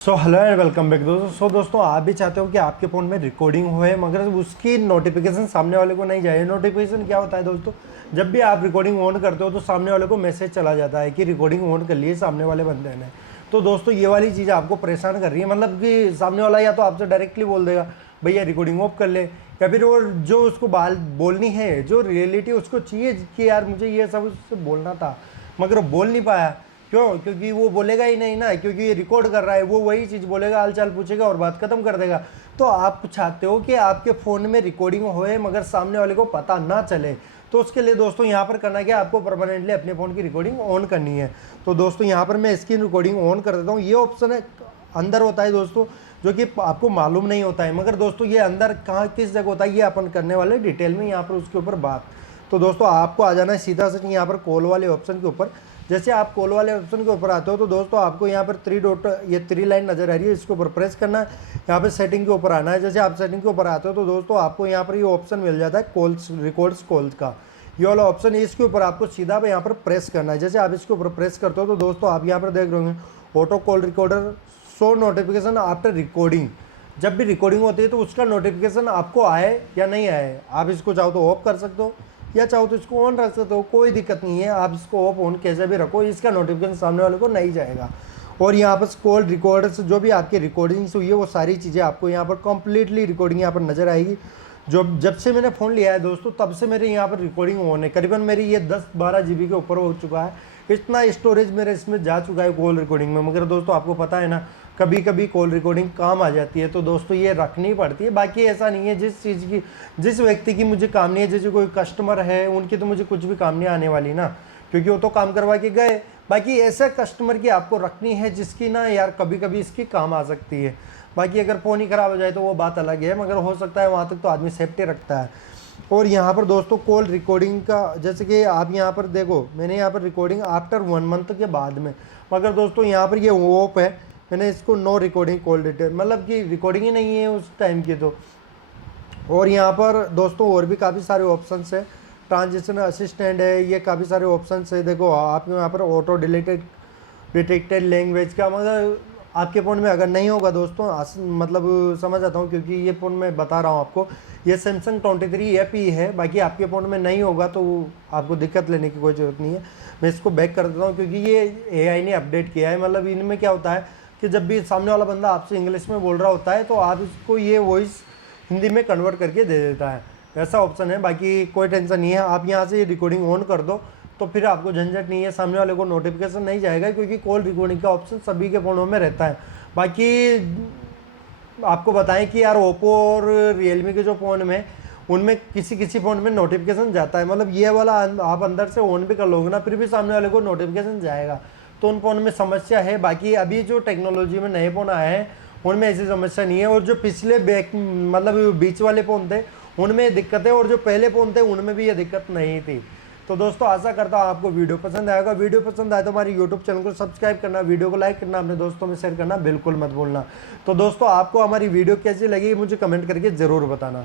Hello and welcome back दोस्तों। दोस्तों आप भी चाहते हो कि आपके फ़ोन में रिकॉर्डिंग होए मगर उसकी नोटिफिकेशन सामने वाले को नहीं जाए। नोटिफिकेशन क्या होता है दोस्तों, जब भी आप रिकॉर्डिंग ऑन करते हो तो सामने वाले को मैसेज चला जाता है कि रिकॉर्डिंग ऑन कर लिए सामने वाले बंदे ने। तो दोस्तों ये वाली चीज़ आपको परेशान कर रही है, मतलब कि सामने वाला या तो आपसे डायरेक्टली बोल देगा भैया रिकॉर्डिंग ऑफ कर ले, या फिर वो जो उसको बोलनी है, जो रियलिटी उसको चाहिए कि यार मुझे ये सब उससे बोलना था मगर वो बोल नहीं पाया। क्यों? क्योंकि वो बोलेगा ही नहीं ना, क्योंकि ये रिकॉर्ड कर रहा है, वो वही चीज़ बोलेगा, हाल चाल पूछेगा और बात खत्म कर देगा। तो आप चाहते हो कि आपके फ़ोन में रिकॉर्डिंग होए मगर सामने वाले को पता ना चले, तो उसके लिए दोस्तों यहाँ पर करना क्या, आपको परमानेंटली अपने फ़ोन की रिकॉर्डिंग ऑन करनी है। तो दोस्तों यहाँ पर मैं स्क्रीन रिकॉर्डिंग ऑन कर देता हूँ। ये ऑप्शन है अंदर होता है दोस्तों, जो कि आपको मालूम नहीं होता है, मगर दोस्तों ये अंदर कहाँ किस जगह होता है ये अपन करने वाले डिटेल में यहाँ पर उसके ऊपर बात। तो दोस्तों आपको आ जाना है सीधा से यहाँ पर कॉल वाले ऑप्शन के ऊपर। जैसे आप कॉल वाले ऑप्शन के ऊपर आते हो तो दोस्तों आपको यहाँ पर थ्री लाइन नजर आ रही है, इसके ऊपर प्रेस करना है। यहाँ पे सेटिंग के ऊपर आना है। जैसे आप सेटिंग के ऊपर आते हो तो दोस्तों आपको यहाँ पर ये ऑप्शन मिल जाता है कॉल्स रिकॉर्ड्स कॉल्स का, ये वाला ऑप्शन है। इसके ऊपर आपको सीधा यहाँ पर प्रेस करना है। जैसे आप इसके ऊपर प्रेस करते हो तो दोस्तों आप यहाँ पर देख रहे होंगे auto call recorder show notification after recording. जब भी रिकॉर्डिंग होती है तो उसका नोटिफिकेशन आपको आए या नहीं आए, आप इसको चाहो तो ऑफ कर सकते हो या चाहो तो इसको ऑन रख सकते हो, कोई दिक्कत नहीं है। आप इसको ऑफ ऑन कैसे भी रखो, इसका नोटिफिकेशन सामने वाले को नहीं जाएगा। और यहाँ पर कॉल रिकॉर्डर्स जो भी आपकी रिकॉर्डिंग्स हुई है वो सारी चीज़ें आपको यहाँ पर कंप्लीटली रिकॉर्डिंग यहाँ पर नजर आएगी। जब से मैंने फ़ोन लिया है दोस्तों तब से मेरे यहाँ पर रिकॉर्डिंग ऑन है। करीबन मेरी ये 10-12 GB के ऊपर हो चुका है, इतना स्टोरेज मेरे इसमें जा चुका है कॉल रिकॉर्डिंग में। मगर दोस्तों आपको पता है ना, कभी कभी कॉल रिकॉर्डिंग काम आ जाती है, तो दोस्तों ये रखनी पड़ती है। बाकी ऐसा नहीं है जिस व्यक्ति की मुझे काम नहीं है, जैसे कोई कस्टमर है उनकी तो मुझे कुछ भी काम नहीं आने वाली ना, क्योंकि वो तो काम करवा के गए। बाकी ऐसे कस्टमर की आपको रखनी है जिसकी ना यार कभी कभी इसकी काम आ सकती है। बाकी अगर फ़ोन ही ख़राब हो जाए तो वो बात अलग है, मगर हो सकता है वहाँ तक तो आदमी सेफ्टी रखता है। और यहाँ पर दोस्तों कॉल रिकॉर्डिंग का, जैसे कि आप यहाँ पर देखो मैंने यहाँ पर रिकॉर्डिंग आफ्टर 1 मंथ के बाद में, मगर दोस्तों यहाँ पर ये ओप है, मैंने इसको नो रिकॉर्डिंग कॉल डिटेल, मतलब कि रिकॉर्डिंग ही नहीं है उस टाइम की। तो और यहाँ पर दोस्तों और भी काफ़ी सारे ऑप्शंस है, ट्रांजिशन असिस्टेंट है, ये काफ़ी सारे ऑप्शंस है। देखो आप यहाँ पर ऑटो डिटेक्टेड लैंग्वेज का, मतलब आपके फ़ोन में अगर नहीं होगा दोस्तों, मतलब समझ आता हूँ क्योंकि ये फ़ोन मैं बता रहा हूँ आपको, ये सैमसंग 23 एप ही है। बाकी आपके फ़ोन में नहीं होगा तो आपको दिक्कत लेने की कोई ज़रूरत नहीं है। मैं इसको बैक कर देता हूँ क्योंकि ये AI ने अपडेट किया है। मतलब इनमें क्या होता है कि जब भी सामने वाला बंदा आपसे इंग्लिश में बोल रहा होता है तो आप इसको ये वॉइस हिंदी में कन्वर्ट करके दे देता है, ऐसा ऑप्शन है। बाकी कोई टेंशन नहीं है, आप यहाँ से रिकॉर्डिंग ऑन कर दो तो फिर आपको झंझट नहीं है, सामने वाले को नोटिफिकेशन नहीं जाएगा, क्योंकि कॉल रिकॉर्डिंग का ऑप्शन सभी के फ़ोनों में रहता है। बाकी आपको बताएं कि यार ओप्पो और रियलमी के जो फ़ोन में उनमें किसी फ़ोन में नोटिफिकेशन जाता है, मतलब ये वाला आप अंदर से ऑन भी कर लोगे ना फिर भी सामने वाले को नोटिफिकेशन जाएगा, तो उन फ़ोन में समस्या है। बाकी अभी जो टेक्नोलॉजी में नए फ़ोन आए हैं उनमें ऐसी समस्या नहीं है, और जो पिछले मतलब बीच वाले फ़ोन थे उनमें दिक्कत है, और जो पहले फ़ोन थे उनमें भी ये दिक्कत नहीं थी। तो दोस्तों आशा करता हूँ आपको वीडियो पसंद आएगा। वीडियो पसंद आए तो हमारे यूट्यूब चैनल को सब्सक्राइब करना, वीडियो को लाइक करना, अपने दोस्तों में शेयर करना बिल्कुल मत भूलना। तो दोस्तों आपको हमारी वीडियो कैसी लगी मुझे कमेंट करके ज़रूर बताना।